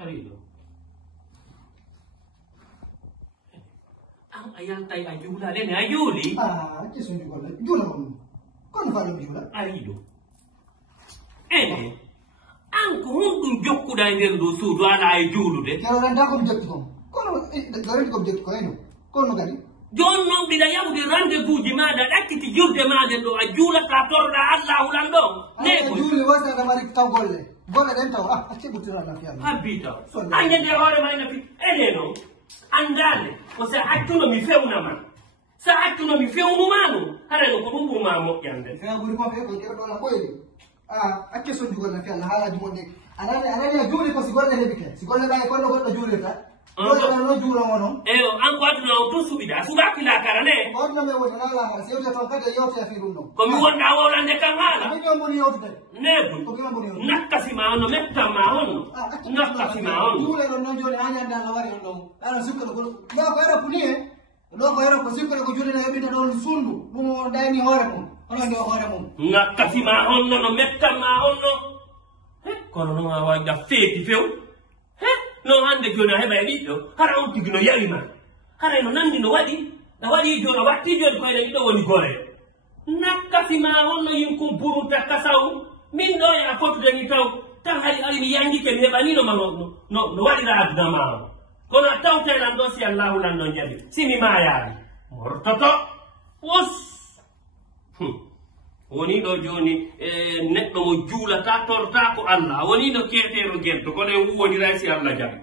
Arido. Ang ayang tay ayula din ayuli. Che sono giù giù come fa giù? Arido. Anche un gioco da indendo su dalla ai giulude. Che non andavo objetto. Come garante objetto quello. Come gari? John non bi da yawu di rendezvous di mada dakkiti jurde mada do a jula ta torda Allah ulando. Ne giuli wasa da mari taw golle. Golle den taw acce butura na fiya. Habita. Anya de hore mai na fi edeno. Andale. O se attuno mi feuna ma. Sa attuno mi feunu manu. Hare ko bubu mamo yande. Fe buri ko fe ko do la koy. Acce so jugo na fiya la hala jumonde. Anani giuli ko si golle hebike. Si golle bay ko no giuli ta. No giuro mono. Anko aduna auto subida. Subaki la karane. Odna me wona la ha. Se uta tonkata yote afiruno. Ko mi wonda wola de kangala. Mi ko moni yote. Nebu. Ko kila moni yote. Nakasi ma ono metta ma ono. Nakasi ma ono. Giule non jole anya nda la wari ono. Ala sukko ko. Ba ko era punie. Do ko era ko sukko ko giule na yobita don sundu. Mo dani hore mum. Ono ndo hore mum. Nakasi ma ono no metta ma ono. Kono no awa ja feti few. No hande jona heba e ɓiɗɗo hara on tigi no yarima hara no nandi no waɗi no waɗi joni watti joni koyɗe ɗiɗo woni gore nakkasima honno yinkum buruta kasaw min ɗo ya fotude ni taw tan hari mi yangike mi heɓanino ma no waɗira aduna ma o kono a tawtenan ɗo si allahu lan no jaɓi simi mayaari mortoto us woni ɗo joni neɗɗo mo juulata torta ko Allah woni no keetero gento kono en wonira si Allah jaɓi